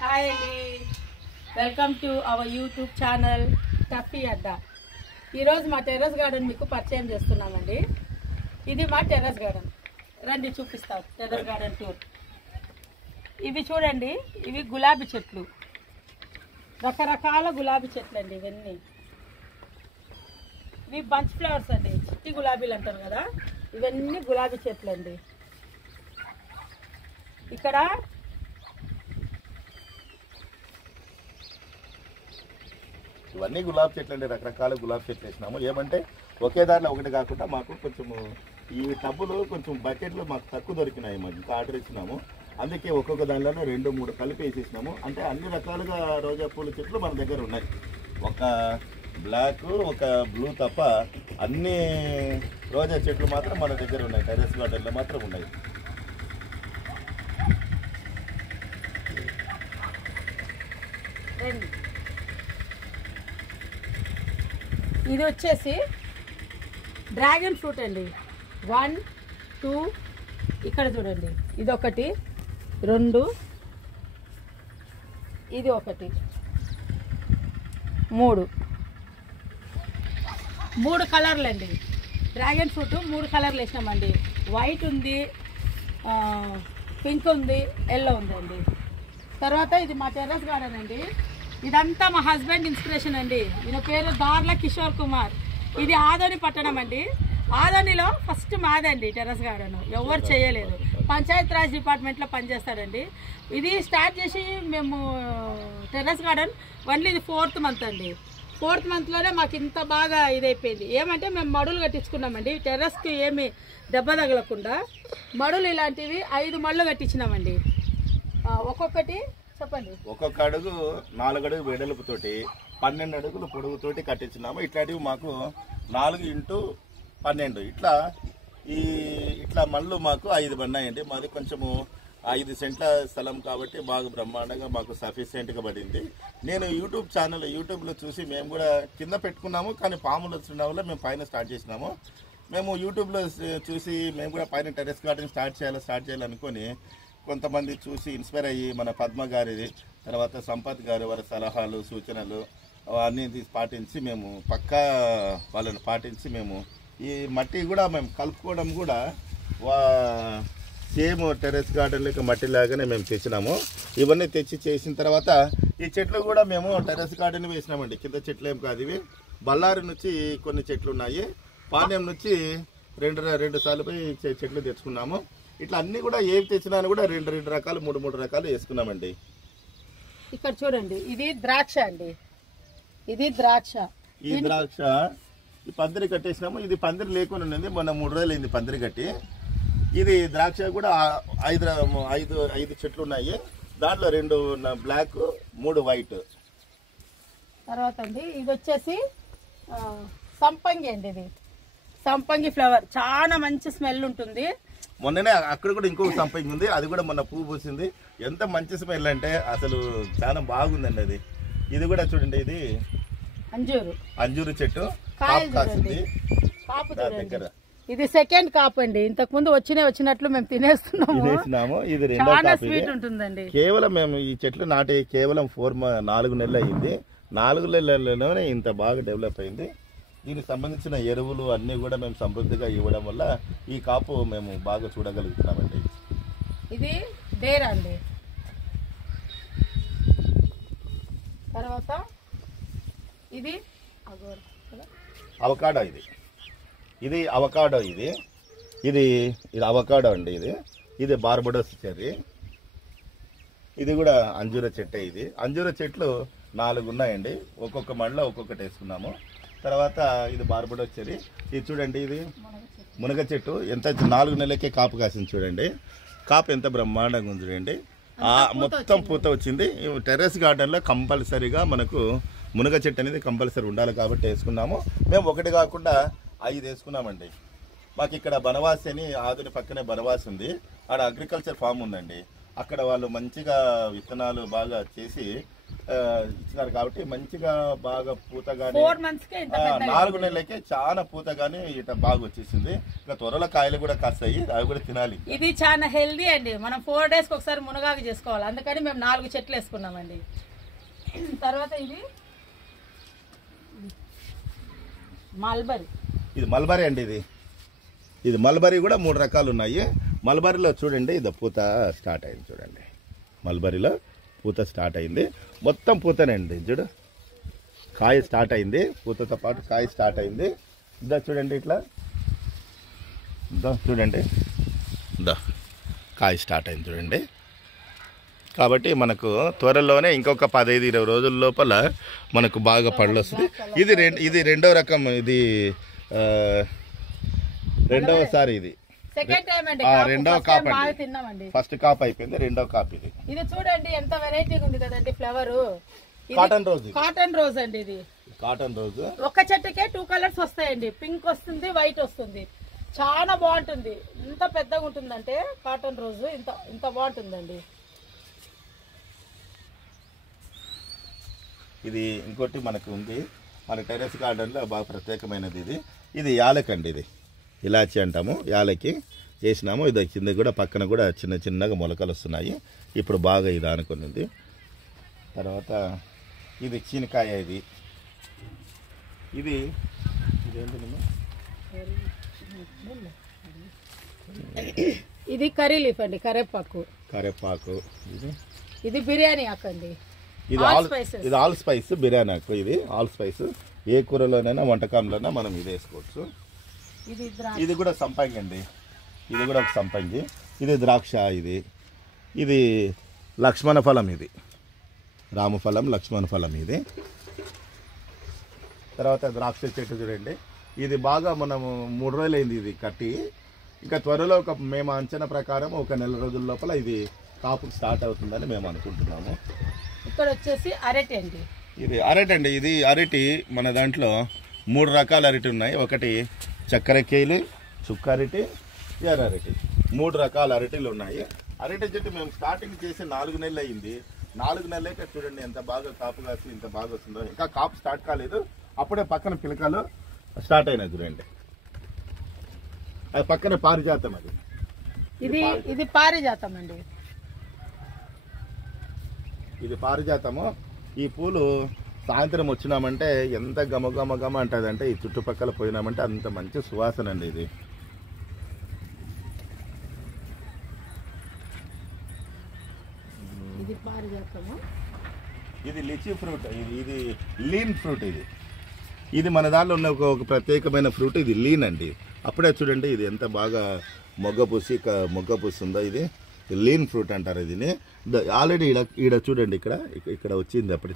Hi అండి, welcome to our YouTube channel టఫీ అడ్డా. ఈరోజు మా టెర్రస్ గార్డెన్ మీకు పరిచయం చేస్తున్నామండి. ఇది మా టెర్రస్ గార్డెన్. రండి చూపిస్తాం టెర్రస్ గార్డెన్ టూర్. ఇవి చూడండి, ఇవి గులాబీ చెట్లు, రకరకాల గులాబీ చెట్లు అండి. ఇవి బంచ్ ఫ్లవర్స్ అండి, చిట్టి గులాబీలు అంటారు కదా, ఇవన్నీ గులాబీ చెట్లు అండి. ఇక్కడ ఇవన్నీ గులాబీ చెట్లు అండి, రకరకాల గులాబీ చెట్లు వేసినాము. ఏమంటే ఒకే దాంట్లో ఒకటి కాకుండా మాకు కొంచెము ఈ టబ్బులు కొంచెం బకెట్లు మాకు తక్కువ దొరికినాయి. మాకు ఇంకా ఆర్డర్ ఇచ్చినాము, అందుకే ఒక్కొక్క దానిలోనే 2-3 కలిపి వేసేసినాము. అంటే అన్ని రకాలుగా రోజా పూల చెట్లు మన దగ్గర ఉన్నాయి. ఒక బ్లాక్ ఒక బ్లూ తప్ప అన్ని రోజా చెట్లు మాత్రం మన దగ్గర ఉన్నాయి. టెర్రస్ గార్డెన్లో మాత్రం ఉన్నాయి. ఇది వచ్చేసి డ్రాగన్ ఫ్రూట్ అండి. 1, 2 ఇక్కడ చూడండి, ఇది 1, 2 ఇది 1, 3 కలర్లు అండి. డ్రాగన్ ఫ్రూట్ 3 కలర్లు వేసినామండి. వైట్ ఉంది, పింక్ ఉంది, ఎల్లో ఉందండి. తర్వాత ఇది మా టెర్రస్ గార్డెన్ అండి. ఇదంతా మా హస్బెండ్ ఇన్స్పిరేషన్ అండి. ఈయన పేరు దార్ల కిషోర్ కుమార్. ఇది ఆదోని పట్టణం అండి. ఆదోనిలో ఫస్ట్ మాదండి టెర్రస్ గార్డెన్, ఎవరు చేయలేదు. పంచాయత్ రాజ్ డిపార్ట్మెంట్లో పనిచేస్తాడండి. ఇది స్టార్ట్ చేసి మేము టెర్రస్ గార్డెన్ ఓన్లీ ఇది 4th మంత్ అండి. 4th మంత్లోనే మాకు ఇంత బాగా ఇదైపోయింది. ఏమంటే మేము మడులు కట్టించుకున్నామండి, టెర్రస్కి ఏమి దెబ్బ తగలకుండా. మడులు ఇలాంటివి 5 మడులు కట్టించినామండి. ఒక్కొక్కటి చెప్పండి. ఒక్కొక్క అడుగు 4 అడుగు వెడల్పుతోటి 12 అడుగులు పొడుగుతోటి కట్టించినాము. ఇట్లాంటివి మాకు 4x12 ఇట్లా మళ్ళు మాకు 5 పడినాయండి. మాది కొంచెము 5 సెంట్ల స్థలం కాబట్టి బాగా బ్రహ్మాండంగా మాకు సఫిషియెంట్గా పడింది. నేను యూట్యూబ్లో చూసి మేము కూడా కింద పెట్టుకున్నాము, కానీ పాములు వచ్చిన వల్ల మేము పైన స్టార్ట్ చేసినాము. మేము యూట్యూబ్లో చూసి మేము కూడా పైన టెర్రస్ గార్డెన్ స్టార్ట్ చేయాలనుకొని కొంతమంది చూసి ఇన్స్పైర్ అయ్యి మన పద్మ గారి తర్వాత సంపత్ గారు వారి సలహాలు సూచనలు అన్నీ పాటించి మేము పక్కా వాళ్ళని పాటించి మేము ఈ మట్టి కూడా మేము కలుపుకోవడం కూడా సేమ్ టెర్రస్ గార్డెన్ లెక్క మట్టి లాగానే మేము తెచ్చినాము. ఇవన్నీ తెచ్చి చేసిన తర్వాత ఈ చెట్లు కూడా మేము టెర్రస్ గార్డెన్ వేసినామండి. కింద చెట్లు ఏం కాదు, ఇవి బళ్ళారి నుంచి కొన్ని చెట్లు ఉన్నాయి, పాణ్యం నుంచి 2 సార్లు పోయి చెట్లు తెచ్చుకున్నాము. ఇట్లా అన్ని కూడా ఏవి తెచ్చినా కూడా 2 రకాలు 3 రకాలు వేసుకున్నామండి. ఇక్కడ చూడండి, ఇది ద్రాక్ష అండి. ఇది ద్రాక్ష. ఈ ద్రాక్ష ఈ పందిరి కట్టేసినాము. ఇది పందిరి లేకుండా ఉన్నది, మొన్న 3 రోజులు అయింది పందిరి కట్టి. ఇది ద్రాక్ష కూడా 5 చెట్లు ఉన్నాయి. దాంట్లో 2 బ్లాక్ 3 వైట్. తర్వాత అండి ఇది వచ్చేసి సంపంగి అండి. ఇది సంపంగి ఫ్లవర్, చాలా మంచి స్మెల్ ఉంటుంది. మొన్ననే అక్కడ కూడా ఇంకొక సంపంగి ఉంది, అది కూడా మొన్న పువ్వు పూసింది. ఎంత మంచి స్మెల్ అంటే అసలు చాలా బాగుందండి అది. ఇది కూడా చూడండి, ఇది అంజూరు చెట్టు కాపు కాసింది. దగ్గర ఇది 2nd కాపు అండి. ఇంతకు ముందు వచ్చినట్లు మేము తినేస్తున్నాము. ఇది 2వ కాపు. స్వీట్ ఉంటుందండి. కేవలం మేము ఈ చెట్లు నాటి కేవలం 4 నెలలు అయింది. 4 నెలల్లోనే ఇంత బాగా డెవలప్ అయింది. దీనికి సంబంధించిన ఎరువులు అన్నీ కూడా మేము సమృద్ధిగా ఇవ్వడం వల్ల ఈ కాపు మేము బాగా చూడగలుగుతున్నామండి. ఇది డేరా అండి. తర్వాత ఇది అవకాడో. ఇది అవకాడో. ఇది అవకాడో అండి. ఇది బార్బడోస్ చెర్రీ. ఇది కూడా అంజూర చెట్టే. ఇది అంజూర చెట్లు 4 ఉన్నాయండి. ఒక్కొక్క మళ్ళీ ఒక్కొక్కటి వేసుకున్నాము. తర్వాత ఇది బార్బడోస్ చెర్రీ. ఇది చూడండి, ఇది మునగ చెట్టు. ఎంత 4 నెలలకే కాపు కాసింది చూడండి. కాపు ఎంత బ్రహ్మాండంగా ఉంది చూడండి. మొత్తం పూత వచ్చింది. టెర్రస్ గార్డెన్లో కంపల్సరీగా మనకు మునగ చెట్టు అనేది కంపల్సరీ ఉండాలి కాబట్టి వేసుకున్నాము. మేము 1 కాకుండా 5 వేసుకున్నామండి. మాకు ఇక్కడ బనవాసి అని ఆదుని పక్కనే బనవాసి ఉంది. ఆడ అగ్రికల్చర్ ఫామ్ ఉందండి. అక్కడ వాళ్ళు మంచిగా విత్తనాలు బాగా చేసి ఇచ్చినారు కాబట్టి మంచిగా బాగా పూత గానీ 4 months కే ఇంత పెద్దగా 4 నెలలకే చాలా పూత గానీ ఇట బాగా వచ్చేసింది. ఇంకా త్వరలో కాయలు కూడా కాస్తాయి, అవి కూడా తినాలి. ఇది చాలా హెల్దీ అండి. మనం 4 days కి ఒకసారి మునగాకు చేసుకోవాలి, అందుకని మేము 4 చెట్లు వేసుకున్నామండి. తర్వాత ఇది మల్బరీ. ఇది మల్బరీ అండి. ఇది మల్బరీ కూడా 3 రకాలు ఉన్నాయి. మల్బరీలో చూడండి ఇది పూత స్టార్ట్ అయింది, చూడండి మల్బరీలో పూత స్టార్ట్ అయింది. మొత్తం పూతనండి, చూడు కాయ స్టార్ట్ అయింది, పూతతో పాటు కాయ స్టార్ట్ అయింది. ఇదా చూడండి, ఇట్లా ఇదా చూడండి, ఇదా కాయ స్టార్ట్ అయింది చూడండి. కాబట్టి మనకు త్వరలోనే ఇంకొక 15-20 రోజుల లోపల మనకు బాగా పళ్ళు వస్తుంది. ఇది రెండో రకం, ఇది రెండవసారి. ఇది సెకండ్ టైం అండి, రెండవ కాప్ బాగా అండి. తిన్నామండి. ఫస్ట్ కాప్ అయిపోయింది, రెండవ కాప్ ఇది. ఇది చూడండి ఎంత వెరైటీగా ఉంది కదండి flower. Cotton rose, cotton rose అండి. ఇది కాటన్ రోజ్. ఒక చెట్టుకే 2 కలర్స్ వస్తాయండి, పింక్ వస్తుంది, వైట్ వస్తుంది. చాలా బాగుంటుంది. ఎంత పెద్దగా ఉంటుందంటే కాటన్ రోజ్ ఇంత బాగుంటుందండి. ఇది ఇంకోటి మనకు ఉంది మన టెర్రస్ గార్డెన్లో బాగా ప్రత్యేకమైనది. ఇది యాలక్ అండి. ఇది ఇలాచి అంటాము, యాలకి చేసినాము. ఇది కింద కూడా పక్కన కూడా చిన్నగా మొలకలు వస్తున్నాయి. ఇప్పుడు బాగా ఇది ఆనుకున్నది. తర్వాత ఇది చీనకాయ. ఇది ఇది కర్రీ లీఫ్ అండి, కరేపాకు. ఇది బిర్యానీ ఆకు అండి. ఇది ఆల్ స్పైస్ బిర్యానీ ఆకు. ఇది ఆల్ స్పైస్ ఏ కూరలోనైనా వంటకంలోనైనా మనం ఇది వేసుకోవచ్చు. ఇది కూడా సంపంగి అండి. ఇది కూడా ఒక సంపంగి. ఇది ద్రాక్ష. ఇది లక్ష్మణ ఫలం. ఇది రామఫలం, లక్ష్మణ ఫలం. ఇది తర్వాత ద్రాక్ష చెట్టు చూడండి. ఇది బాగా మనము 3 రోజులు అయింది ఇది కట్టి. ఇంకా త్వరలో మేము అంచనా ప్రకారం 1 నెల రోజుల లోపల ఇది కాపు స్టార్ట్ అవుతుందని మేము అనుకుంటున్నాము. ఇక్కడ వచ్చేసి అరటి అండి. ఇది అరటి అండి. ఇది అరటి మన దాంట్లో 3 రకాల అరటి ఉన్నాయి. ఒకటి చక్కెరకేలి, చుక్క అరటి, ఎర్ర అరటి, 3 రకాల అరటిలు ఉన్నాయి. అరటి చెట్టు మేము స్టార్టింగ్ చేసి 4 నెలలు అయింది. 4 నెలలైతే చూడండి ఎంత బాగా కాపు కాసి ఎంత బాగా వస్తుందో. ఇంకా కాపు స్టార్ట్ కాలేదు, అప్పుడే పక్కన పిలకలు స్టార్ట్ అయినాయి చూడండి. అది పక్కన పారిజాతం. ఇది పారిజాతం అండి. ఇది పారిజాతము. ఈ పూలు సాయంత్రం వచ్చినామంటే ఎంత గమ అంటుంది అంటే, ఈ చుట్టుపక్కల పోయినామంటే అంత మంచి సువాసన అండి. ఇది పారిజాతము. ఇది లిచీ ఫ్రూట్. ఇది లీన్ ఫ్రూట్. ఇది మన దాంట్లో ఉన్న ఒక ప్రత్యేకమైన ఫ్రూట్. ఇది లీన్ అండి. అప్పుడే చూడండి ఇది ఎంత బాగా మొగ్గ పూస్తుందో. ఇది లీన్ ఫ్రూట్ అంటారు. ఇది ఆల్రెడీ ఈడ చూడండి, ఇక్కడ వచ్చింది. అప్పుడు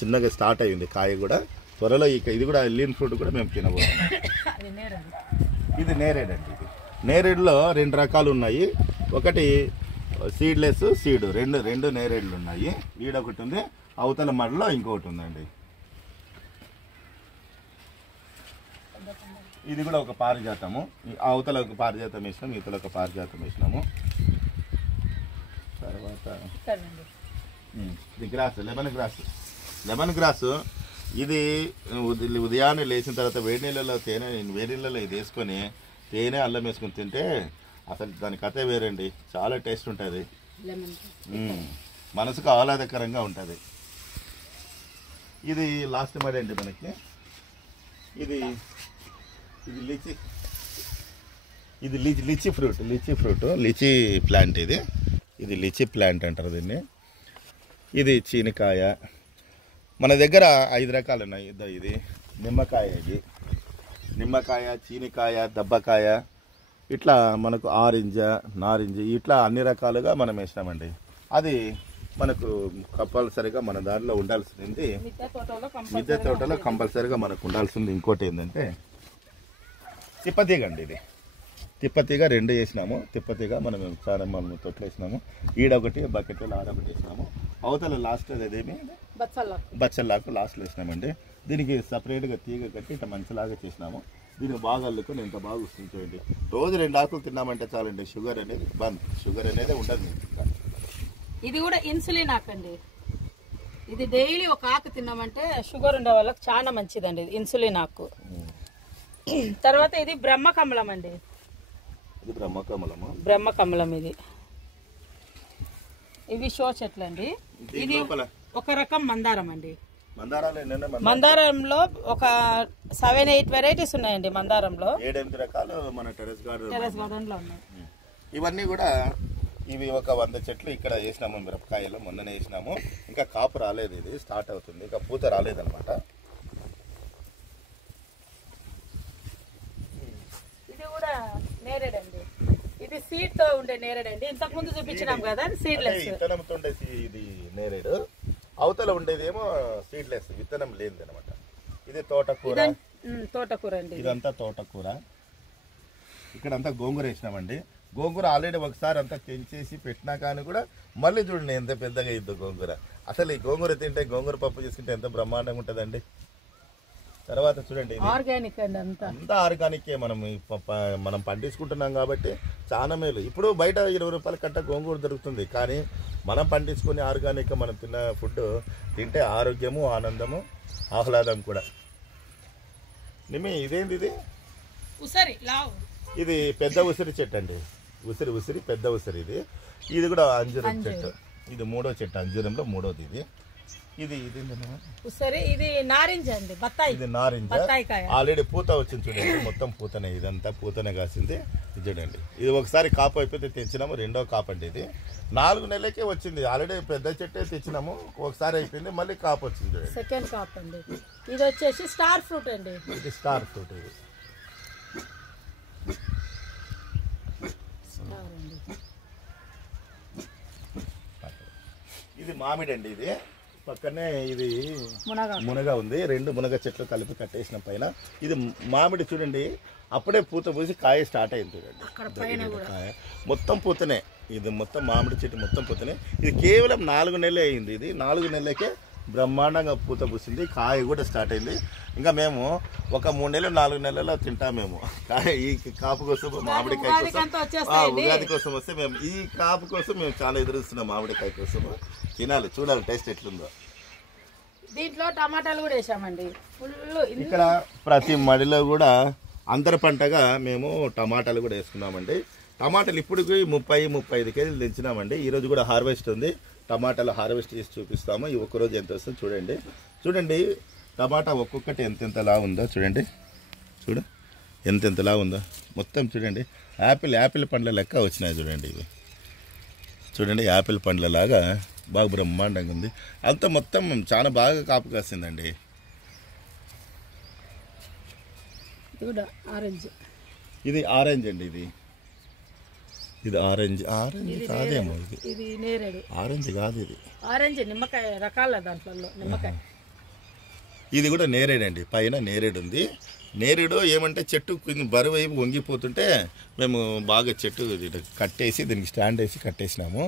చిన్నగా స్టార్ట్ అయ్యింది కాయ కూడా. త్వరలో ఇది కూడా లీన్ ఫ్రూట్ కూడా మేము తినబోతున్నాం. ఇది నేరేడ్ అండి. నేరేడులో 2 రకాలు ఉన్నాయి. ఒకటి సీడ్లెస్, సీడ్, రెండు నేరేడులు ఉన్నాయి. ఈడొకటి ఉంది, అవతల మడలో ఇంకొకటి ఉందండి. ఇది కూడా ఒక పారిజాతము. అవతల ఒక పారిజాతం వేసినాము, ఇవతల ఒక పారిజాతం వేసినాము. తర్వాత ఇది లెమన్ గ్రాస్. ఇది ఉదయాన్నే లేచిన తర్వాత వేడి నీళ్ళలో ఇది వేసుకొని తేనె అల్లం వేసుకొని తింటే అసలు దాని కథే వేరండి. చాలా టేస్ట్ ఉంటుంది, మనసుకు ఆహ్లాదకరంగా ఉంటుంది. ఇది లాస్ట్ మడి అండి మనకి. ఇది లిచీ ఫ్రూట్. Lychee plant. ఇది లిచీ ప్లాంట్ అంటారు దీన్ని. ఇది చీనకాయ. మన దగ్గర 5 రకాలు ఉన్నాయి. ఇది నిమ్మకాయ. నిమ్మకాయ, చీనకాయ, దబ్బకాయ, ఇట్లా మనకు ఆరెంజ్, నారింజ, ఇట్లా అన్ని రకాలుగా మనం వేసినామండి. అది మనకు కంపల్సరీగా మన దాంట్లో ఉండాల్సింది. మిద్దె తోటలో కంపల్సరీగా మనకు ఉండాల్సింది. ఇంకోటి ఏంటంటే తిప్పతీగ అండి. ఇది తిప్పతీగ 2 వేసినాము. తిప్పతీగ మనం తొట్లు వేసినాము. ఈడొకటి బకెట్లో ఆడొకటి వేసినాము. అవతల లాస్ట్ అదేమి బచ్చల్లాకు లాస్ట్లో వేసినామండి. దీనికి సపరేట్గా తీగ కట్టి ఇట్లా మంచిలాగా చేసినాము. దీనికి బాగా అల్లుకొని ఎంత బాగా వస్తుంది చూడండి. రోజు 2 ఆకులు తిన్నామంటే చాలండి, షుగర్ అనేది ఉండదు. ఇది కూడా ఇన్సులిన్ ఆకండి. ఇది డైలీ ఒక ఆకు తిన్నామంటే షుగర్ ఉండే వాళ్ళకి చాలా మంచిదండి, ఇది ఇన్సులిన్ ఆకు. తర్వాత ఇది బ్రహ్మకమలం అండి. ఇది బ్రహ్మకమలము. బ్రహ్మకమలం ఇది. ఇవి షో చెట్లు అండి. ఇది ఒక రకం మందారం అండి. మందారంలో ఒక 7-8 వెరైటీస్ ఉన్నాయండి. మందారంలో 7-8 రకాలు మన టెర్రస్ గార్డెన్ లో ఉన్నాయి. ఇవన్నీ కూడా ఇవి ఒక 100 చెట్లు ఇక్కడ వేసినాము మిరపకాయలు, మొన్ననే వేసినాము. ఇంకా కాపు రాలేదు, ఇది స్టార్ట్ అవుతుంది, ఇంకా పూత రాలేదన్నమాట. ఇది కూడా నేరేడు అండి. ఇది సీడ్ తో ఉండే నేరేడు అండి. ఇంతకు ముందు చూపించినాం కదా సీడ్లెస్. విత్తనంతో ఉండేది ఇది నేరేడు, అవతల ఉండేది ఏమో సీడ్లెస్, విత్తనం లేనిది అనమాట. ఇది తోటకూర. తోటకూర అండి. ఇదంతా తోటకూర. ఇక్కడ అంతా గోంగూర వేసినామండి. గోంగూర ఆల్రెడీ ఒకసారి అంతా తెంచేసి పెట్టినా కానీ కూడా మళ్ళీ చూడండి ఎంత పెద్దగా అయ్యిద్దో గోంగూర. అసలు ఈ గోంగూర తింటే, గోంగూర పప్పు చేసుకుంటే ఎంత బ్రహ్మాండంగా ఉంటుందండి. తర్వాత చూడండి ఆర్గానిక్ అండి, అంతా ఆర్గానికే. మనం పండించుకుంటున్నాం కాబట్టి చాలా మేలు. ఇప్పుడు బయట 20 రూపాయల కట్ట గోంగూర దొరుకుతుంది, కానీ మనం పండించుకుని ఆర్గానిక్గా మనం తిన్న ఫుడ్ తింటే ఆరోగ్యము, ఆనందము, ఆహ్లాదం కూడా. నిమ్మి ఇదేంది ఇది? ఉసిరి లావు. ఇది పెద్ద ఉసిరి చెట్టు అండి. ఉసిరి పెద్ద ఉసిరి. ఇది కూడా అంజూరం చెట్టు. ఇది 3వ చెట్టు, అంజూరంలో 3వది ఇది. ఇది ఉసిరి. ఇది నారింజ అండి, బత్తాయి. ఇది నారింజ. ఆల్రెడీ పూత వచ్చింది చూడండి, మొత్తం పూతనే, ఇదంతా పూతనే కాసింది. ఇది చూడండి, ఇది ఒకసారి కాపు అయిపోతే తెచ్చినాము, 2వ కాపు అండి. ఇది 4 నెలలకే వచ్చింది. ఆల్రెడీ పెద్ద చెట్టే తెచ్చినాము, ఒకసారి అయిపోయింది, మళ్ళీ కాపు వచ్చింది చూడండి. సెకండ్ కాపు అండి. ఇది వచ్చేసి స్టార్ ఫ్రూట్ అండి. ఇది స్టార్ ఫ్రూట్. ఇది మామిడి అండి. ఇది పక్కనే ఇది మునగ ఉంది. 2 మునగ చెట్లు కలిపి కట్టేసిన పైన. ఇది మామిడి చూడండి, అప్పుడే పూత పూసి కాయ స్టార్ట్ అయింది చూడండి. కాయ మొత్తం పూతనే. ఇది మొత్తం మామిడి చెట్టు మొత్తం పూతనే. ఇది కేవలం 4 నెలలే అయింది. ఇది 4 నెలలకే బ్రహ్మాండంగా పూత పూసింది, కాయ కూడా స్టార్ట్ అయింది. ఇంకా మేము ఒక 3 నెలలు 4 నెలల్లో తింటాం మేము. ఈ కాపు కోసం, మామిడికాయ కోసం, ఉగాది కోసం వస్తే మేము ఈ కాపు కోసం మేము చాలా ఎదురుస్తున్నాం. మామిడికాయ కోసం తినాలి, చూడాలి టేస్ట్ ఎట్లుందో. దీంట్లో టమాటాలు కూడా వేసామండి. ఇక్కడ ప్రతి మడిలో కూడా అంతర పంటగా మేము టమాటాలు కూడా వేసుకున్నామండి. టమాటాలు ఇప్పటికి 30-35 కేజీలు తెచ్చినామండి. ఈరోజు కూడా హార్వెస్ట్ ఉంది. టమాటాలు హార్వెస్ట్ చేసి చూపిస్తాము. ఈ ఒక్కరోజు ఎంత వస్తుందో చూడండి. టమాటా ఒక్కొక్కటి ఎంతెంతలా ఉందో చూడండి. ఎంతెంతలా ఉందో మొత్తం చూడండి. యాపిల్ పండ్ల లెక్క వచ్చినాయి చూడండి. ఇవి చూడండి, యాపిల్ పండ్లలాగా బాగా బ్రహ్మాండంగా ఉంది. అంతా మొత్తం చాలా బాగా కాపు కాసిందండి. ఇది ఆరెంజ్ అండి. ఇది ఆరెంజ్ కాదేమో. ఇది నేరేడు. ఆరెంజ్ కాదు, ఇది ఆరెంజ్ నిమ్మకాయ రకాల దాంట్లో నిమ్మకాయ. ఇది కూడా నేరేడు అండి. పైన నేరేడు ఉంది. నేరేడు ఏమంటే చెట్టు బరువు వైపు వంగిపోతుంటే మేము బాగా చెట్టు కట్టేసి దీనికి స్టాండ్ వేసి కట్టేసినాము.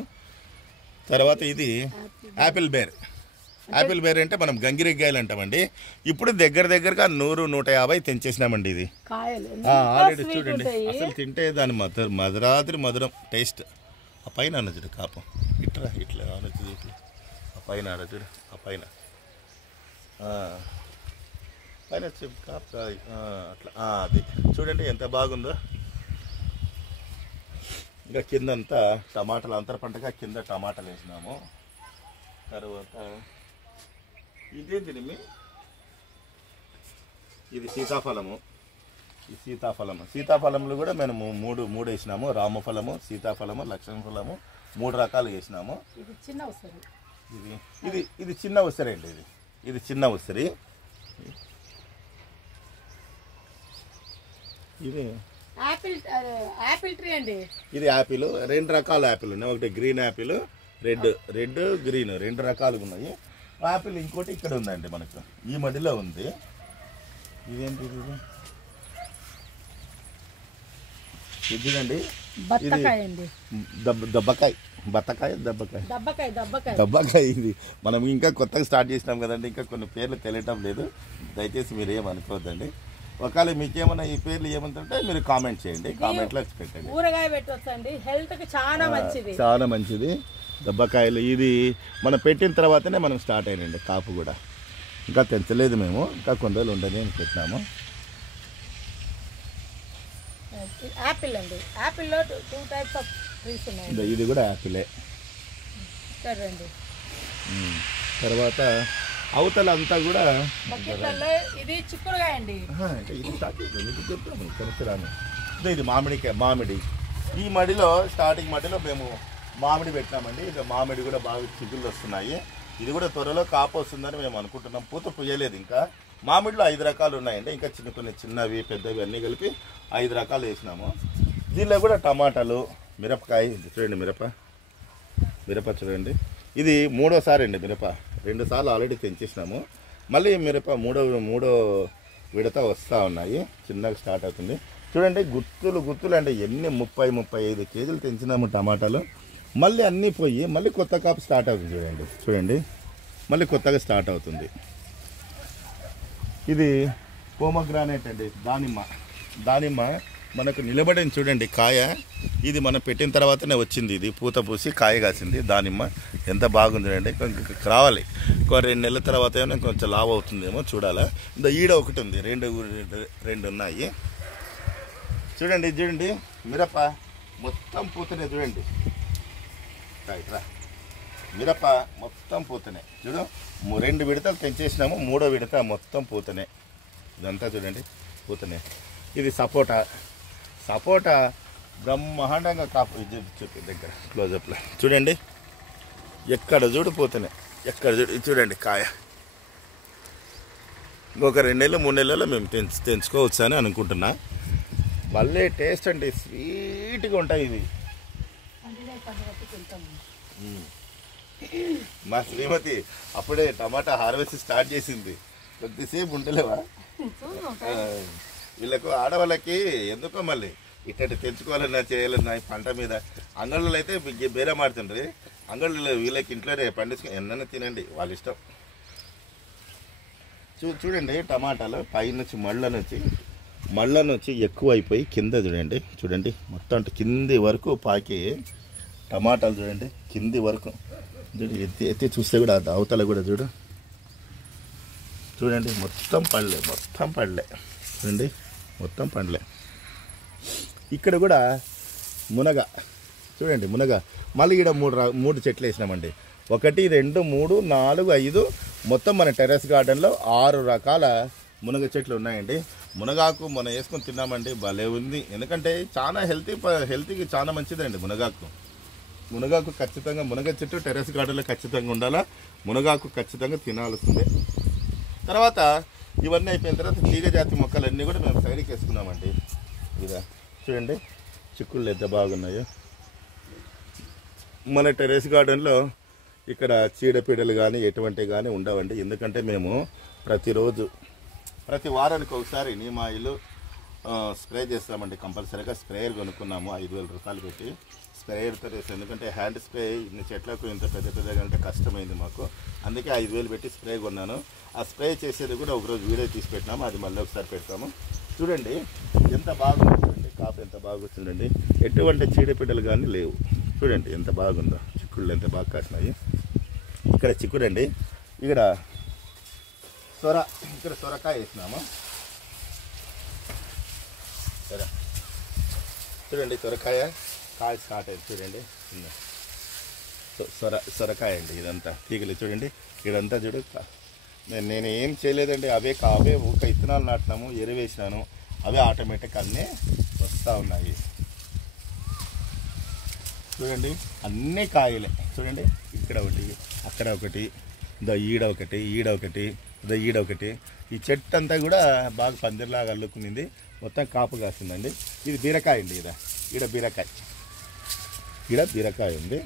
తర్వాత ఇది యాపిల్ బేర్ అంటే మనం గంగిరెగ్గాయలు అంటామండి. ఇప్పుడు దగ్గరగా 100-150 తెంచేసినామండి. ఇది ఆల్రెడీ చూడండి, అసలు తింటే దాని మధురాద్రి మధురం టేస్ట్. ఆ పైన అనచుడు కాపు ఇట్లా అనొచ్చు. ఆ పైన అనచుడు, ఆ పైన కాపు అట్లా అది చూడండి ఎంత బాగుందో. ఇంకా కిందంతా టమాటాలు, అంతర పంటగా కింద టమాటాలు వేసినాము. తర్వాత ఇదేంటి ఇది సీతాఫలము. ఈ సీతాఫలంలో కూడా మేము మూడు వేసినాము. రామఫలము, సీతాఫలము, లక్ష్మణ ఫలము 3 రకాలు వేసినాము. ఇది చిన్న ఉసిరి అండి. ఇది చిన్న ఉసిరి. ఇది యాపిల్ ట్రీ అండి. ఇది యాపిల్. 2 రకాల యాపిల్ ఉన్నాయి. ఒకటి గ్రీన్ యాపిల్, రెడ్ గ్రీన్ 2 రకాలుగా ఉన్నాయి. యాపిల్ ఇంకోటి ఇక్కడ ఉందండి, మనకు ఈ మడిలో ఉంది. ఇదేంటి ఇది చూడండి. దబ్బకాయ. ఇది మనం ఇంకా కొత్తగా స్టార్ట్ చేసినాం కదండి, ఇంకా కొన్ని పేర్లు తెలియటం లేదు. దయచేసి మీరు ఏమనుకోవద్దండి. ఒకవేళ మీకేమన్నా ఈ పేర్లు ఏమంటుంటే మీరు కామెంట్ చేయండి, కామెంట్లో పెట్టండి. ఊరగాయ పెట్టొచ్చండి, హెల్త్ కి చాలా మంచిది. చాలా మంచిది. దబ్బకాయలు ఇది మనం పెట్టిన తర్వాతనే మనం స్టార్ట్ అయినండి కాపు కూడా. ఇంకా తెంచలేదు మేము, ఇంకా కొన్ని రోజులు ఉండదు అని పెట్టినాము. యాపిల్ అండి, యాపిల్లో 2 టైప్స్ ఆఫ్ ట్రీస్ ఉన్నాయి. ఇది కూడా యాపిలే. సరేండి. తర్వాత అవతల అంతా కూడా బకెట్లలో ఇది చిక్కుడుగా అండి. ఇది స్టార్ట్ చెప్తాము కనుక్కురాను. ఇది మామిడి. ఈ మడిలో స్టార్టింగ్ మడిలో మేము మామిడి పెట్టినామండి. ఇది మామిడి కూడా బాగా చిగుళ్ళు వస్తున్నాయి. ఇది కూడా త్వరలో కాపు వస్తుందని మేము అనుకుంటున్నాం. పూత పుయ్యలేదు ఇంకా. మామిడిలో 5 రకాలు ఉన్నాయండి, ఇంకా కొన్ని చిన్నవి పెద్దవి అన్నీ కలిపి 5 రకాలు వేసినాము. దీనిలో కూడా టమాటాలు, మిరపకాయ చూడండి, మిరప చూడండి. ఇది 3వసారి అండి మిరప. 2 సార్లు ఆల్రెడీ తెంచేసినాము. మళ్ళీ మిరప మూడో విడత వస్తూ ఉన్నాయి. చిన్నగా స్టార్ట్ అవుతుంది. చూడండి గుత్తులు అంటే ఎన్ని 30-35 కేజీలు తెంచినాము టమాటాలు. మళ్ళీ అన్నీ పోయి మళ్ళీ కొత్త కాపు స్టార్ట్ అవుతుంది. చూడండి మళ్ళీ కొత్తగా స్టార్ట్ అవుతుంది. ఇది పోమగ్రానైట్ అండి, దానిమ్మ మనకు నిలబడింది చూడండి కాయ. ఇది మనం పెట్టిన తర్వాతనే వచ్చింది. ఇది పూత పూసి కాయ కాసింది దానిమ్మ. ఎంత బాగుంది చూడండి. రావాలి ఇంకో 2 నెలల తర్వాత ఏమైనా కొంచెం లావ్ అవుతుందేమో చూడాలా. ఇంకా ఈడ ఒకటి ఉంది, రెండు ఉన్నాయి. చూడండి మిరప మొత్తం పూతనే చూడండి. మిరప మొత్తం పూతనే చూడు. 2 విడతలు తెంచేసినాము, 3వ విడత మొత్తం పూతనే. ఇదంతా చూడండి పూతనే. ఇది సపోటా బ్రహ్మాండంగా కాపు. చెప్పి దగ్గర క్లోజప్లో చూడండి, ఎక్కడ చూడు పూతనే, ఎక్కడ చూడండి కాయ. ఇంకొక 2 నెలలు 3 నెలల్లో మేము తెంచుకోవచ్చు అని అనుకుంటున్నా. మళ్ళీ టేస్ట్ అండి, స్వీట్గా ఉంటాయి ఇవి. మా శ్రీమతి అప్పుడే టమాటా హార్వెస్ట్ స్టార్ట్ చేసింది. కొద్దిసేపు ఉండలేవా వీళ్ళకు ఆడవాళ్ళకి ఎందుకో మళ్ళీ ఇట్టటి తెంచుకోవాలన్నా చేయాలన్నా పంట మీద. అంగళ్ళు అయితే బేరే మాడుతుండ్రి. అంగళ్ళు వీళ్ళకి ఇంట్లోనే పండించుకొని ఎన్నైనా తినండి, వాళ్ళ ఇష్టం. చూడండి టమాటాలు పైనుంచి మళ్ళ నుంచి ఎక్కువ అయిపోయి కింద చూడండి మొత్తం కింది వరకు పాకి టమాటాలు చూడండి. కింది వరకు ఎత్తి చూస్తే కూడా అవతల కూడా చూడండి మొత్తం పళ్ళే చూడండి, మొత్తం పండ్లే. ఇక్కడ కూడా చూడండి మునగ. మళ్ళీ ఇక్కడ 3 చెట్లు వేసినామండి. 1 2 3 4 5 మొత్తం మన టెర్రస్ గార్డెన్లో 6 రకాల మునగ చెట్లు ఉన్నాయండి. మునగాకు మనం వేసుకొని తిన్నామండి, భలే ఉంది. ఎందుకంటే చాలా హెల్తీకి చాలా మంచిదండి మునగాకు ఖచ్చితంగా. మునగ చెట్టు టెర్రస్ గార్డెన్లో ఖచ్చితంగా ఉండాలా. మునగాకు ఖచ్చితంగా తినాల్సిందే. తర్వాత ఇవన్నీ అయిపోయిన తర్వాత తీగ జాతి మొక్కలన్నీ కూడా మేము సైడ్కి వేసుకున్నామండి. ఇదా చూడండి చిక్కుళ్ళు ఎంత బాగున్నాయో. మన టెర్రస్ గార్డెన్లో ఇక్కడ చీడపీడలు కానీ ఎటువంటివి కానీ ఉండవండి. ఎందుకంటే మేము ప్రతి వారానికి ఒకసారి నీమాయిలు స్ప్రే చేస్తామండి. కంపల్సరీగా స్ప్రేయర్ కొనుక్కున్నాము 5,000 రూపాయలు పెట్టి. స్ప్రేయర్తో వేస్తాం, ఎందుకంటే హ్యాండ్ స్ప్రే ఇన్ని చెట్లకు ఇంత పెద్దగా అంటే కష్టమైంది మాకు. అందుకే 5,000 పెట్టి స్ప్రే కొన్నాను. ఆ స్ప్రే చేసేది కూడా ఒకరోజు వీడియో తీసి పెట్టినాము, అది మళ్ళీ ఒకసారి పెడతాము. చూడండి ఎంత బాగుంది, చూడండి కాపు ఎంత బాగా వచ్చిందండి. ఎటువంటి చీడపీడలు కానీ లేవు. చూడండి ఎంత బాగుందో, చిక్కుళ్ళు ఎంత బాగా కాసినాయి. ఇక్కడ చిక్కుడండి, ఇక్కడ సొరకాయ వేసినాము. చూడండి సొరకాయ కాయ స్టార్ట్ అయింది. చూడండి సొరకాయ అండి. ఇదంతా తీగలు చూడండి, ఇదంతా చూడు. నేను ఏం చేయలేదండి, అవే ఒక ఇత్తనాలు నాటినాము, ఎరువేసినాను, అవే ఆటోమేటిక్ అన్నీ వస్తూ ఉన్నాయి. చూడండి అన్నీ కాయలే. చూడండి ఇక్కడ ఒకటి, అక్కడ ఒకటి, ఈడ ఒకటి. ఈ చెట్టు అంతా కూడా బాగా పందిరిలాగా అల్లుకునింది, మొత్తం కాపు కాస్తుందండి. ఇది బీరకాయ అండి. ఈడ బీరకాయ ఉంది.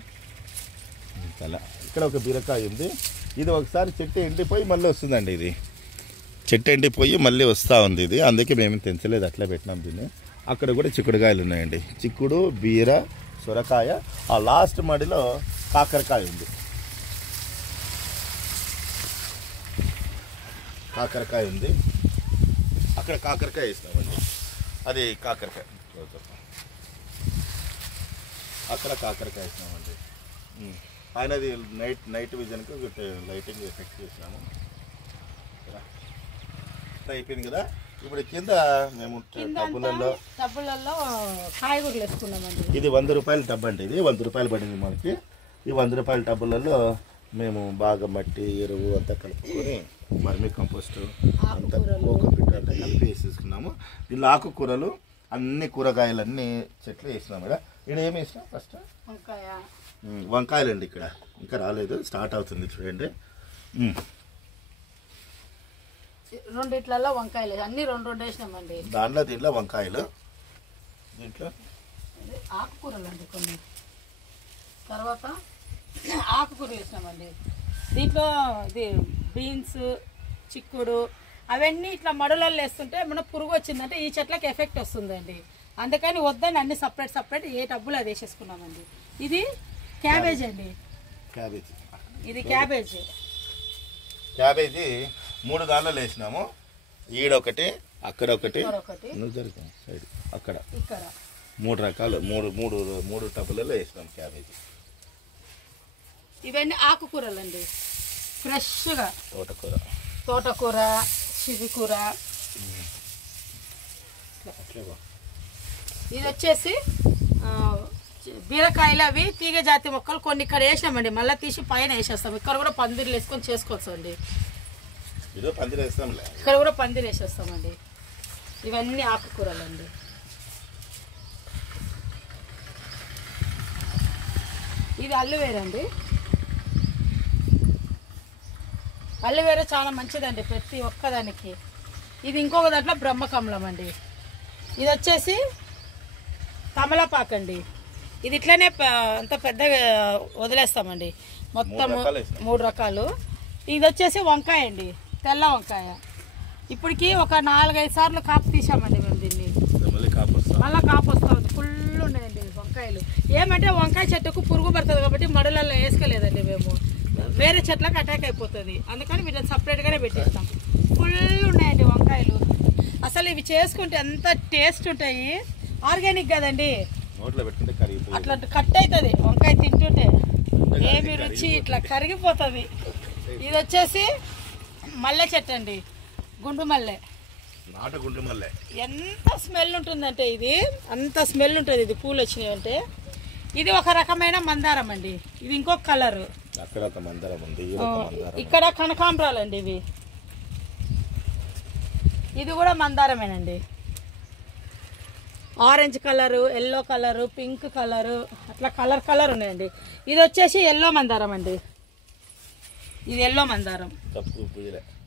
చాలా ఇక్కడ ఒక బీరకాయ ఉంది. ఇది ఒకసారి చెట్టు ఎండిపోయి మళ్ళీ వస్తుందండి. ఇది చెట్టు ఎండిపోయి మళ్ళీ వస్తూ ఉంది. ఇది అందుకే మేము తెంచలేదు, అట్లా పెట్టినాం దీన్ని. అక్కడ కూడా చిక్కుడుకాయలు ఉన్నాయండి. చిక్కుడు, బీర, సొరకాయ. ఆ లాస్ట్ మడిలో కాకరకాయ ఉంది. అక్కడ కాకరకాయ వేసినామండి. అది కాకరకాయ, అక్కడ కాకరకాయ వేసినామండి. పైనది నైట్ విజన్కి లైటింగ్ ఎఫెక్ట్ చేసినాము. అయిపోయింది కదా. ఇప్పుడు కింద మేము టబ్బులలో కాయగూరలు వేసుకున్నామండి. ఇది 100 రూపాయల టబ్ అండి. ఇది 100 రూపాయలు పడింది మనకి. ఈ 100 రూపాయల టబ్బులలో మేము బాగా మట్టి ఎరువు అంతా కలుపుకొని వర్మీ కంపోస్ట్ అంతా కోకోపిట్ అంతా కలిపి వేసేసుకున్నాము. దీనిలో ఆకుకూరలు అన్ని కూరగాయలన్నీ చెట్లు వేసినాం కదా. ఇక్కడ ఏమి వేసినాం ఫస్ట్ వంకాయలండి. ఇక్కడ ఇంకా రాలేదు, స్టార్ట్ అవుతుంది చూడండి. రెండిట్లలో వంకాయలు అన్ని రెండు వేసినామండి. దాంట్లో దీంట్లో వంకాయలు, దీంట్లో ఆకుకూరలు అండి కొన్ని. తర్వాత ఆకుకూరలు వేసినామండి. దీంట్లో ఇది బీన్స్, చిక్కుడు అవన్నీ ఇట్లా మడులలో వేస్తుంటే మన పురుగు వచ్చిందంటే ఈ చెట్లకి ఎఫెక్ట్ వస్తుందండి. అందుకని వద్దని అన్ని సపరేట్ ఏ టబ్బులు అది వేసేసుకున్నామండి. ఇది క్యాబేజ్ అండి. ఇది క్యాబేజీ 3 దానిలో వేసినాము. ఈడొకటి, అక్కడ ఒకటి, సైడ్ అక్కడ ఇక్కడ 3 రకాలు 3 టబ్బులలో వేసినాం క్యాబేజీ. ఇవన్నీ ఆకుకూరలు అండి. ఫ్రెష్గా తోటకూర, చిరుకూర. ఇది వచ్చేసి బీరకాయలు, అవి తీగ జాతి మొక్కలు కొన్ని ఇక్కడ వేసినామండి. మళ్ళీ తీసి పైన వేసేస్తాం. ఇక్కడ కూడా పందిర్లు వేసుకొని చేసుకోవచ్చు అండి. ఇక్కడ కూడా పందిరి వేసేస్తామండి. ఇవన్నీ ఆకుకూరలు అండి. ఇది అల్లువేరా అండి. అల్లువేరా చాలా మంచిదండి ప్రతి ఒక్కదానికి. ఇది ఇంకొక దాంట్లో బ్రహ్మకమలం అండి. ఇది వచ్చేసి తమలపాకు అండి. ఇది ఇట్లనే అంత పెద్దగా వదిలేస్తామండి. మొత్తం 3 రకాలు. ఇది వచ్చేసి వంకాయ అండి, తెల్ల వంకాయ. ఇప్పటికి ఒక 4-5 సార్లు కాపు తీసామండి మేము దీన్ని. మళ్ళీ కాపు వస్తుంది. ఫుల్ ఉన్నాయండి వంకాయలు. ఏమంటే వంకాయ చెట్టుకు పురుగు పడుతుంది కాబట్టి మడులలో వేసుకోలేదండి మేము. వేరే చెట్లకు అటాక్ అయిపోతుంది. అందుకని వీటిని సపరేట్గానే పెట్టేస్తాం. ఫుల్ ఉన్నాయండి వంకాయలు. అసలు ఇవి చేసుకుంటే ఎంత టేస్ట్ ఉంటాయి. ఆర్గానిక్ కదండి, అట్లా కట్ అవుతుంది వంకాయ తింటుంటే. ఏమి రుచి ఇట్లా కరిగిపోతుంది. ఇది వచ్చేసి మల్లె చెట్టు అండి, గుండు మల్లె. ఎంత స్మెల్ ఉంటుందంటే ఇది, అంత స్మెల్ ఉంటుంది. ఇది పూలు వచ్చినాయి అంటే. ఇది ఒక రకమైన మందారం అండి. ఇది ఇంకొక కలరు. ఇక్కడ కనకాంబరాలు అండి ఇవి. ఇది కూడా మందారమేనండి. Orange colour, yellow colour, pink colour, అట్లా కలర్ ఉన్నాయండి. ఇది వచ్చేసి ఎల్లో మందారం అండి. ఇది ఎల్లో మందారం.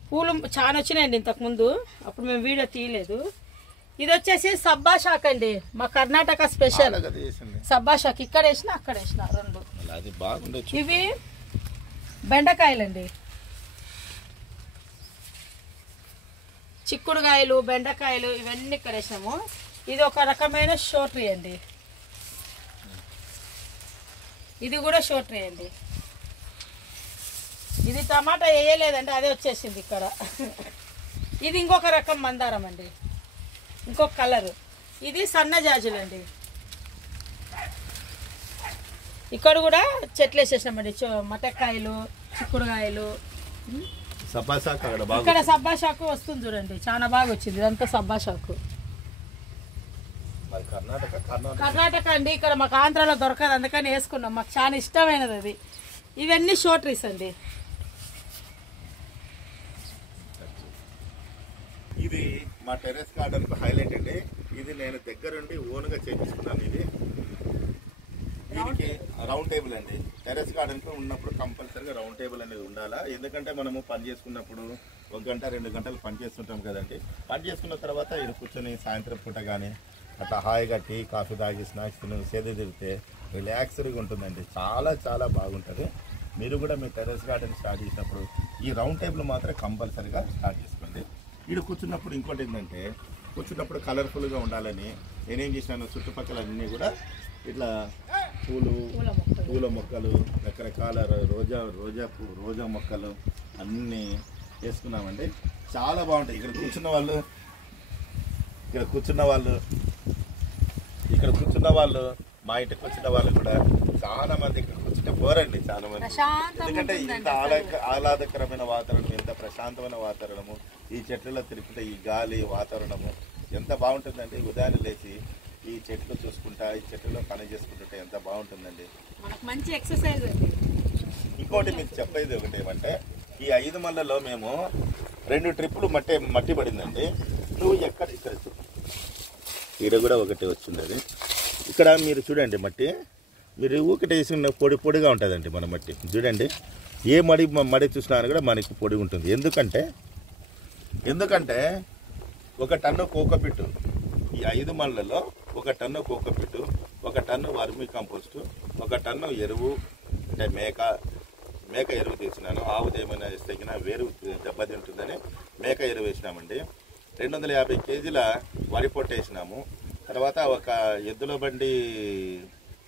పూలు చాలా వచ్చినాయండి ఇంతకుముందు, అప్పుడు మేము వీడియో తీయలేదు. ఇది వచ్చేసి సబ్బా షాక్ అండి, మా కర్ణాటక స్పెషల్ సబ్బా షాక్. ఇక్కడ వేసిన అక్కడ వేసిన 2. ఇవి బెండకాయలండి. చిక్కుడుకాయలు, బెండకాయలు ఇవన్నీ ఇక్కడ వేసినాము. ఇది ఒక రకమైన షోట్రీ అండి. ఇది కూడా షోట్రీ అండి. ఇది టమాటా వేయలేదండి, అదే వచ్చేసింది ఇక్కడ. ఇది ఇంకొక రకం మందారం అండి, ఇంకొక కలరు. ఇది సన్న జాజులండి. ఇక్కడ కూడా చెట్లు వేసేసినామండి. మటకాయలు, చిక్కుడుకాయలు. ఇక్కడ సబ్బా షాకు వస్తుంది చూడండి, చాలా బాగా వచ్చింది. ఇదంతా సబ్బా షాకు కర్ణాటక అండి. ఇక్కడ మాకు ఆంధ్రాలో దొరకదు, అందుకని వేసుకున్నాం. మాకు చాలా ఇష్టమైనది అది. ఇవన్నీ షోట్రీస్ అండి. ఇది మా టెర్రస్ గార్డెన్ కు హైలైట్ అండి. ఇది నేను దగ్గరుండి ఓన్గా చేయించుకున్నాను. ఇది దీనికి రౌండ్ టేబుల్ అండి. టెర్రస్ గార్డెన్ కు ఉన్నప్పుడు కంపల్సరీగా రౌండ్ టేబుల్ అనేది ఉండాలా. ఎందుకంటే మనము పని చేసుకున్నప్పుడు 1 గంట 2 గంటలు పని చేస్తుంటాం కదండి. పని చేసుకున్న తర్వాత ఇది కూర్చొని సాయంత్రం పూట కానీ అట్లా హాయిగా టీ కాఫీ తాగి స్నాక్స్ తిని సేద తిరిగితే రిలాక్స్డ్గా ఉంటుందండి. చాలా బాగుంటుంది. మీరు కూడా మీ టెర్రస్ గార్డెన్ స్టార్ట్ చేసినప్పుడు ఈ రౌండ్ టేబుల్ మాత్రం కంపల్సరీగా స్టార్ట్ చేసుకోండి. ఇక్కడ కూర్చున్నప్పుడు ఇంకోటి ఏంటంటే, కూర్చున్నప్పుడు కలర్ఫుల్గా ఉండాలని నేనేం చేశాను, చుట్టుపక్కల అన్నీ కూడా ఇట్లా పూల మొక్కలు, రకరకాల రోజా మొక్కలు అన్నీ వేసుకున్నామండి. చాలా బాగుంటాయి. ఇక్కడ కూర్చున్న వాళ్ళు మా ఇంటికి వచ్చిన వాళ్ళు కూడా చాలా మంది ఇక్కడ కూర్చుంటే పోరండి చాలా మంది. ప్రశాంతంగా ఎందుకంటే ఇంత ఉంటుందండి. ఆహ్లాదకరమైన వాతావరణం, ఎంత ప్రశాంతమైన వాతావరణము, ఈ చెట్లలో తిరిగితే ఈ గాలి వాతావరణము ఎంత బాగుంటుందండి. ఉదయాన్నే లేచి ఈ చెట్లు చూసుకుంటా, ఈ చెట్లలో పని చేసుకుంటుంటే ఎంత బాగుంటుందండి. మనకు మంచి ఎక్సర్సైజ్ అండి. ఇంకోటి మీకు చెప్పేది ఒకటి ఏమంటే, ఈ 5 మళ్ళలో మేము 2 ట్రిప్పులు మట్టి పడిందండి. నువ్వు ఇక్కడ చూడు, ఇక్కడ కూడా ఒకటి వచ్చింది. అది ఇక్కడ మీరు చూడండి, మట్టి మీరు ఊకటి వేసిన పొడిగా ఉంటుందండి మన మట్టి. చూడండి, ఏ మడి చూసినా కూడా మనకి పొడి ఉంటుంది. ఎందుకంటే 1 టన్ను కోకోపిట్టు, ఈ 5 మళ్ళలో 1 ton cocopeat, 1 ton vermicompost, 1 ton ఎరువు, అంటే మేక ఎరువు తీసినాను. ఆవుది ఏమైనా తగిన వేరు దెబ్బతింటుందని మేక ఎరువు వేసినామండి. 250 కేజీల వరి పొట్టు వేసినాము. తర్వాత 1 ఎద్దుల బండి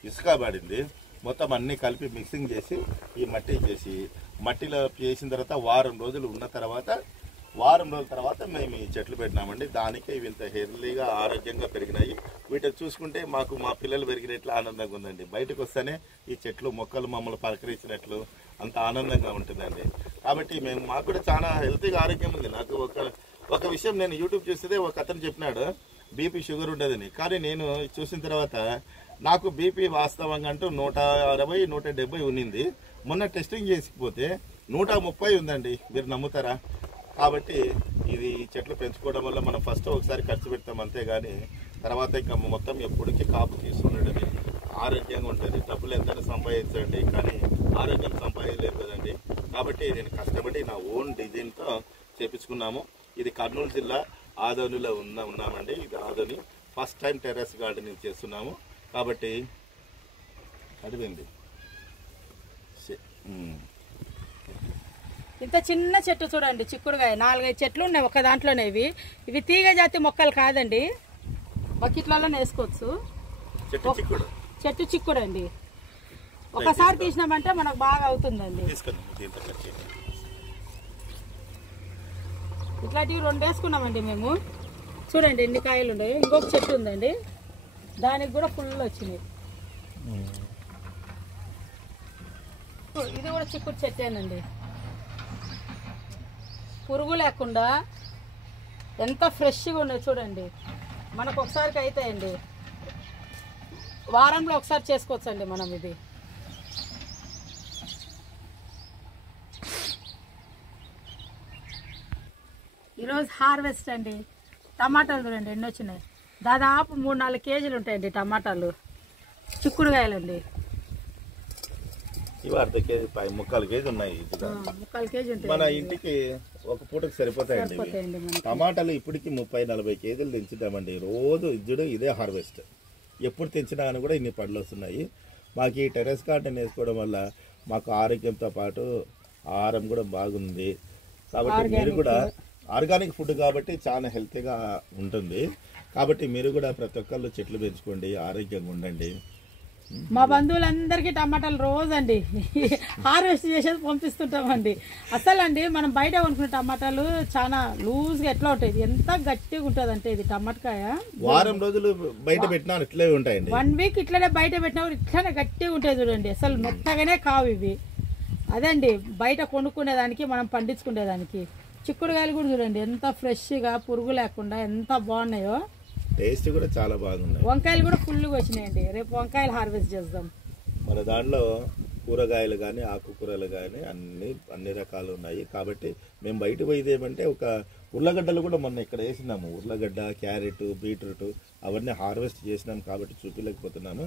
ఇసుక పడింది. మొత్తం అన్నీ కలిపి మిక్సింగ్ చేసి ఈ మట్టి చేసి మట్టిలో వేసిన తర్వాత వారం రోజులు తర్వాత మేము ఈ చెట్లు పెట్టినామండి. దానికే ఇవి ఇంత హెల్తీగా ఆరోగ్యంగా పెరిగినాయి. వీటిని చూసుకుంటే మాకు మా పిల్లలు పెరిగినట్లు ఆనందంగా ఉందండి. బయటకు వస్తేనే ఈ చెట్లు మొక్కలు మమ్మల్ని పలకరించినట్లు అంత ఆనందంగా ఉంటుందండి. కాబట్టి మాకు కూడా చాలా హెల్తీగా ఆరోగ్యం ఉంది. నాకు ఒక విషయం నేను యూట్యూబ్ చూస్తే ఒక అతను చెప్పినాడు బీపీ షుగర్ ఉండదని. కానీ నేను చూసిన తర్వాత నాకు బీపీ వాస్తవంగా అంటూ 160 170 ఉన్నింది. మొన్న టెస్టింగ్ చేసిపోతే 130 ఉందండి. మీరు నమ్ముతారా? కాబట్టి ఇది చెట్లు పెంచుకోవడం వల్ల మనం ఫస్ట్ ఒకసారి ఖర్చు పెడతాం, అంతేగాని తర్వాత ఇంకా మొత్తం ఎప్పటికీ కాపు తీసుకున్నాడని ఆరోగ్యంగా ఉంటుంది. డబ్బులు ఎంత సంపాదించండి, కానీ ఆరోగ్యం సంపాదించలేదు కదండి. కాబట్టి నేను కష్టపడి నా ఓన్ డిజైన్తో చేపించుకున్నాము. ఇది కర్నూలు జిల్లా ఆదోనిలో ఉన్నామండి. ఇది Adoni first time terrace gardening చేస్తున్నాము. కాబట్టి అడిగింది ఇంత చిన్న చెట్టు చూడండి, చిక్కుడుగాయ 4-5 చెట్లు ఉన్నాయి ఒక దాంట్లోనే. ఇవి తీగ జాతి మొక్కలు కాదండి, బకెట్లలో వేసుకోవచ్చు. చెట్టు చిక్కుడు అండి. ఒకసారి తీసినామంటే మనకు బాగా అవుతుందండి. ఇట్లాంటివి 2 వేసుకున్నామండి మేము. చూడండి ఎన్ని కాయలు ఉన్నాయి. ఇంకొక చెట్టు ఉందండి, దానికి కూడా ఫుల్ వచ్చినాయి. ఇది కూడా చిక్కుడు చెట్టేనండి. పురుగు లేకుండా ఎంత ఫ్రెష్గా ఉన్నాయి చూడండి. మనకు ఒకసారికి అవుతాయండి, వారంలో ఒకసారి చేసుకోవచ్చండి మనం. ఇది ఈరోజు హార్వెస్ట్ అండి. టమాటాలు చూడండి ఎన్ని వచ్చినాయి. దాదాపు 3-4 కేజీలు ఉంటాయండి టమాటాలు. చిక్కుడుకాయలండి ఇవి 1/2 కేజీ 3/4 కేజీ ఉన్నాయి. 3/4 కేజీ ఉంటాయి. మన ఇంటికి ఒక పూటకు సరిపోతాయండి. టమాటాలు ఇప్పటికి 30-40 కేజీలు తెంచుతామండి రోజు. ఇదే హార్వెస్ట్. ఎప్పుడు తెంచినా అని కూడా ఇన్ని పళ్ళు వస్తున్నాయి. మాకు ఈ టెర్రస్ గార్డెన్ వేసుకోవడం వల్ల మాకు ఆరోగ్యంతో పాటు ఆహారం కూడా బాగుంది. కాబట్టి మీరు కూడా ఆర్గానిక్ ఫుడ్ కాబట్టి చాలా హెల్తీగా ఉంటుంది. కాబట్టి మీరు కూడా ప్రతి ఒక్కళ్ళు చెట్లు పెంచుకోండి, ఆరోగ్యంగా ఉండండి. మా బంధువులందరికీ టమాటాలు రోజండి హార్వెస్ట్ చేసేది పంపిస్తుంటామండి. అసలు అండి మనం బయట కొనుక్కునే టమాటాలు చాలా లూజ్గా ఎట్లా ఉంటాయి, ఎంత గట్టిగా ఉంటుంది అంటే ఇది టమాటకాయ వారం రోజులు బయట పెట్టినా ఇట్లే ఉంటాయండి. 1 వీక్ ఇట్లనే బయట పెట్టినా ఇట్లనే గట్టిగా ఉంటాయి చూడండి. అసలు మెత్తగానే కావు ఇవి. అదండి బయట కొనుక్కునేదానికి మనం పండించుకునేదానికి. చిక్కుడుకాయలు కూడా చూడండి ఎంత ఫ్రెష్గా పురుగు లేకుండా ఎంత బాగున్నాయో. టేస్ట్ కూడా చాలా బాగున్నాయి. వంకాయలు కూడా ఫుల్గా వచ్చినాయండి. రేపు వంకాయలు హార్వెస్ట్ చేద్దాం. మన దాంట్లో కూరగాయలు కానీ ఆకుకూరలు కానీ అన్ని రకాలు ఉన్నాయి. కాబట్టి మేము బయట పోయేది ఏమంటే ఒక ఉర్లగడ్డలు కూడా మొన్న ఇక్కడ వేసినాము. ఉర్లగడ్డ, క్యారెట్, బీట్రూట్ అవన్నీ హార్వెస్ట్ చేసినాం కాబట్టి చూపించలేకపోతున్నాము.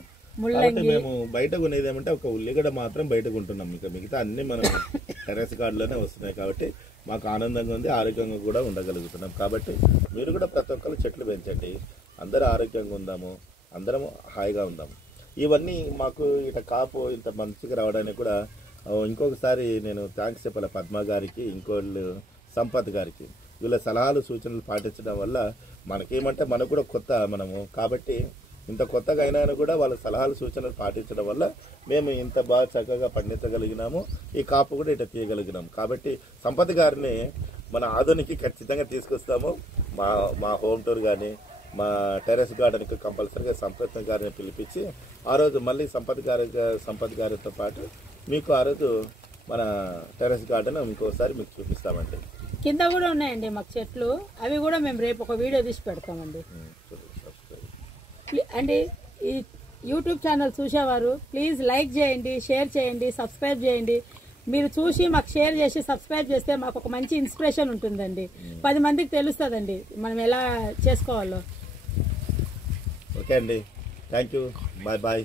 కాబట్టి మేము బయట కొనేది ఏమంటే ఒక ఉల్లిగడ్డ మాత్రం బయట కొంటున్నాం. మిగతా అన్ని మనం టెర్రస్ గార్డెన్లోనే వస్తున్నాయి. కాబట్టి మాకు ఆనందంగా ఉంది, ఆరోగ్యంగా కూడా ఉండగలుగుతున్నాం. కాబట్టి మీరు కూడా ప్రతి ఒక్కరు చెట్లు పెంచండి. అందరూ ఆరోగ్యంగా ఉందాము, అందరం హాయిగా ఉందాము. ఇవన్నీ మాకు ఇట కాపు ఇంత మంచిగా రావడానికి కూడా ఇంకొకసారి నేను థ్యాంక్స్ చెప్పాలి పద్మ గారికి, ఇంకోళ్ళు సంపత్ గారికి. వీళ్ళ సలహాలు సూచనలు పాటించడం వల్ల మనకేమంటే మనకు కూడా కొత్త మనము. కాబట్టి ఇంత కొత్తగా అయినా కూడా వాళ్ళ సలహాలు సూచనలు పాటించడం వల్ల మేము ఇంత బాగా చక్కగా పండించగలిగినాము. ఈ కాపు కూడా ఇట తీయగలిగినాము. కాబట్టి సంపత్ గారిని మన ఆదోనికి ఖచ్చితంగా తీసుకొస్తాము. మా హోమ్ టూర్ కానీ మా టెర్రస్ గార్డెన్కి కంపల్సరీగా సంపత్ గారిని పిలిపించి ఆ రోజు మళ్ళీ సంపత్ గారితో పాటు మీకు ఆ రోజు మన టెర్రస్ గార్డెన్ ఇంకోసారి మీకు చూపిస్తామండి. కింద కూడా ఉన్నాయండి మాకు చెట్లు, అవి కూడా మేము రేపు ఒక వీడియో తీసి పెడతామండి. అండి ఈ యూట్యూబ్ ఛానల్ చూసేవారు ప్లీజ్ లైక్ చేయండి, షేర్ చేయండి, సబ్స్క్రైబ్ చేయండి. మీరు చూసి మాకు షేర్ చేసి సబ్స్క్రైబ్ చేస్తే మాకు ఒక మంచి ఇన్స్పిరేషన్ ఉంటుందండి. 10 మందికి తెలుస్తుందండి మనం ఎలా చేసుకోవాలో. ఓకే అండి, థ్యాంక్ యూ, బాయ్ బాయ్.